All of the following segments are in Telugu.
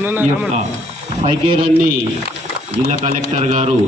ఈ యొక్క జిల్లా కలెక్టర్ గారు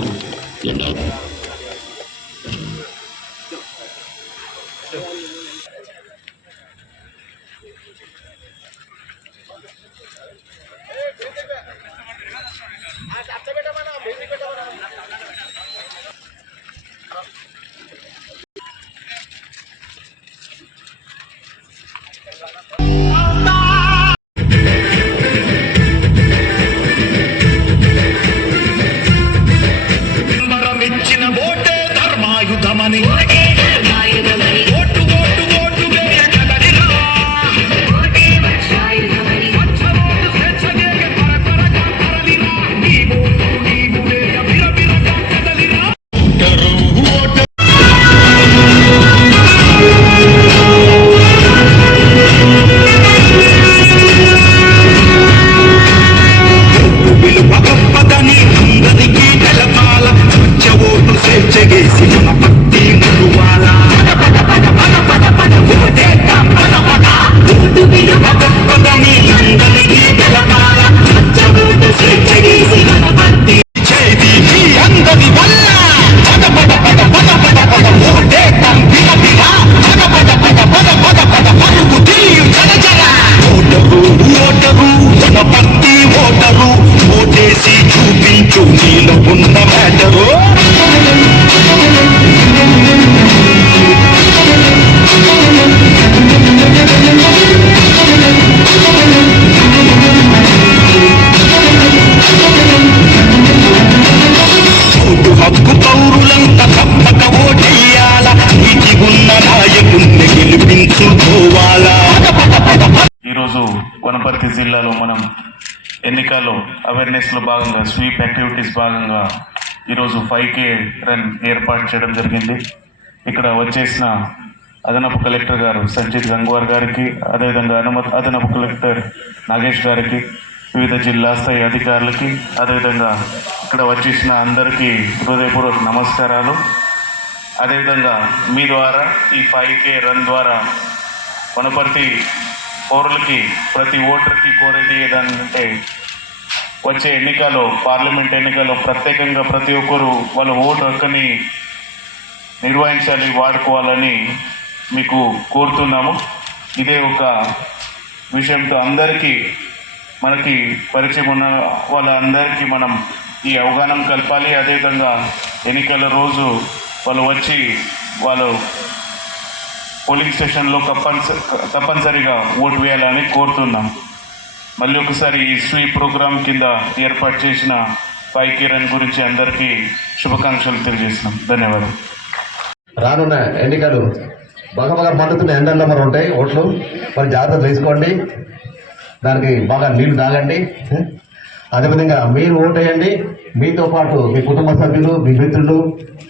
గెలిపించుకోవాలా ఈరోజు వనపర్తి జిల్లాలో మనం ఎన్నికల్లో అవేర్నెస్లో భాగంగా స్వీప్ యాక్టివిటీస్ భాగంగా ఈరోజు ఫైవ్ కే రన్ ఏర్పాటు చేయడం జరిగింది. ఇక్కడ వచ్చేసిన అదనపు కలెక్టర్ గారు సంజిత్ గంగ్వార్ గారికి అదేవిధంగా అనుమతి అదనపు కలెక్టర్ నాగేష్ గారికి వివిధ జిల్లా స్థాయి అధికారులకి అదేవిధంగా ఇక్కడ వచ్చేసిన అందరికీ హృదయపూర్వక నమస్కారాలు. అదేవిధంగా మీ ద్వారా ఈ ఫైవ్ కే రన్ ద్వారా వనపర్తి పౌరులకి ప్రతి ఓటర్కి కోరేది ఏదంటే వచ్చే ఎన్నికల్లో పార్లమెంట్ ఎన్నికల్లో ప్రత్యేకంగా ప్రతి ఒక్కరు వాళ్ళ ఓటు హక్కుని నిర్వహించాలి వాడుకోవాలని మీకు కోరుతున్నాము. ఇదే ఒక విషయంతో అందరికీ మనకి పరిచయం ఉన్న వాళ్ళందరికీ మనం ఈ అవగాహన కలపాలి. అదేవిధంగా ఎన్నికల రోజు వాళ్ళు వచ్చి వాళ్ళు పోలింగ్ స్టేషన్లో తప్పనిసరి తప్పనిసరిగా ఓటు వేయాలని కోరుతున్నాం. మళ్ళీ ఒకసారి ఈ స్వీప్ ప్రోగ్రాం కింద ఏర్పాటు చేసిన పై కిరణ్ గురించి అందరికీ శుభాకాంక్షలు తెలియజేస్తున్నాం. ధన్యవాదాలు. రానున్న ఎన్నికలు బాగా బాగా ఎండల్లో మరి ఉంటాయి ఓట్లు. మరి జాగ్రత్త తీసుకోండి. దానికి బాగా నీళ్ళు తాగండి. అదేవిధంగా మీరు ఓటేయండి. మీతో పాటు మీ కుటుంబ సభ్యులు మీ మిత్రులు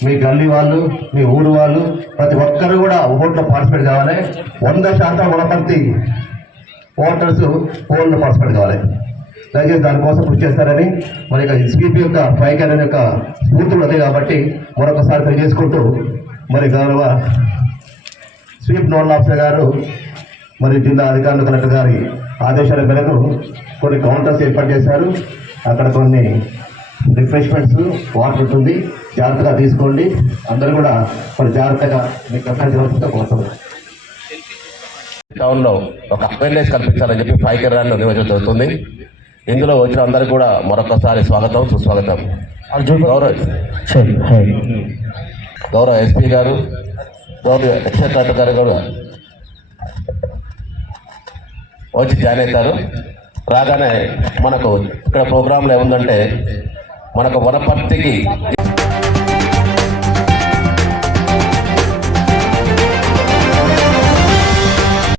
మీ గల్లీ వాళ్ళు మీ ఊరు వాళ్ళు ప్రతి ఒక్కరు కూడా ఓట్లో పార్టిసిపేట్ కావాలి. వంద శాతం వనపర్తి ఓటర్స్ పోల్లో పార్టిసిపేట్ కావాలి. దయచేసి దానికోసం కృషి చేస్తారని మరి ఇక యొక్క పైకరణ యొక్క స్ఫూర్తులు అదే కాబట్టి మరొకసారి తెలియజేసుకుంటూ మరి గౌరవ స్వీప్ నోడల్ ఆఫీసర్ గారు మరి జిల్లా అధికారులు కలెక్టర్ గారి ఆదేశాల మేరకు కొన్ని కౌంటర్స్ ఏర్పాటు చేశారు. అక్కడ కొన్ని రిఫ్రెష్మెంట్స్ వాటర్ ఉంటుంది. జాగ్రత్తగా తీసుకోండి. అందరూ కూడా మరి జాగ్రత్తగా మీకు అభ్యర్థివలసిందిగా కోరుతున్నాను టౌన్లో ఒక అవేర్నెస్ కల్పించాలని చెప్పి ఫైవ్ కిరణ్ నిర్వహించడం జరుగుతుంది. ఇందులో వచ్చిన అందరికీ కూడా మరొకసారి స్వాగతం సుస్వాగతం. గౌరవ. గౌరవ ఎస్పీ గారు గౌరవ ఎక్సైజ్ కలెక్టర్ గారు కూడా వచ్చి జాయిన్ అవుతారు. రాగానే మనకు ఇక్కడ ప్రోగ్రాంలో ఏముందంటే మనకు వనపర్తికి